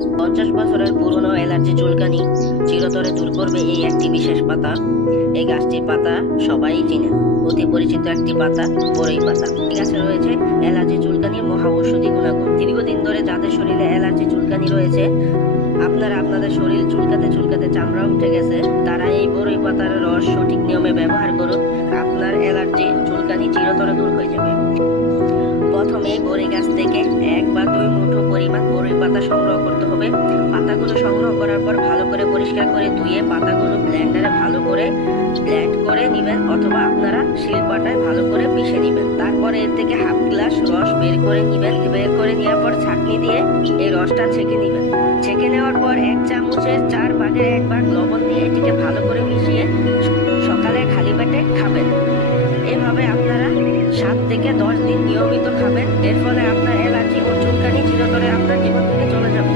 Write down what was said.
50 বছরের পুরনো অ্যালার্জি চুলকানি চিরতরে দূর করবে এই একটি বিশেষ পাতা। এই গাছটির পাতা সবাই চিনেন, অতি পরিচিত একটি পাতা বড়ই পাতা। এই গাছে রয়েছে অ্যালার্জি চুলকানির মহা ঔষধি গুণাগুণ। দীর্ঘদিন ধরে যাদের শরীরে অ্যালার্জি চুলকানি রয়েছে, আপনাদের শরীর চুলকাতে চুলকাতে চামড়া উঠে গেছে, তারা এই বড়ই পাতার রস সঠিক নিয়মে ব্যবহার করুন। আপনার অ্যালার্জি চুলকানি চিরতরে দূর হয়ে যাবে। প্রথমে বড়ই গাছ থেকে 1 বা 2 মুঠো পরিমাণ বড়ই পাতা সংগ্রহ করতে হবে। পাতাগুলো সংগ্রহ করার পর ভালো করে পরিষ্কার করে ধুয়ে পাতাগুলো ব্লেন্ডারে ভালো করে ব্লেন্ড করে নেবেন, অথবা আপনারা শিলপাটায় ভালো করে পিষে নেবেন। তারপরে এর থেকে হাফ গ্লাস রস বের করে নেবেন। বের করে নেওয়ার পর ছাঁকনি দিয়ে এই রসটা ছেঁকে নেবেন। ছেঁকে নেওয়ার পর 1 চামচের 4 ভাগের 1 ভাগ লবণ দিয়ে এটিকে ভালো করে মিশিয়ে সকালে খালি পেটে খাবেন। এভাবে আপনারা 7 থেকে 10 দিন নিয়মিত খাবেন। এর ফলে আপনার অ্যালার্জি ও চুলকানি চিরতরে আপনার জীবন থেকে চলে যাবে।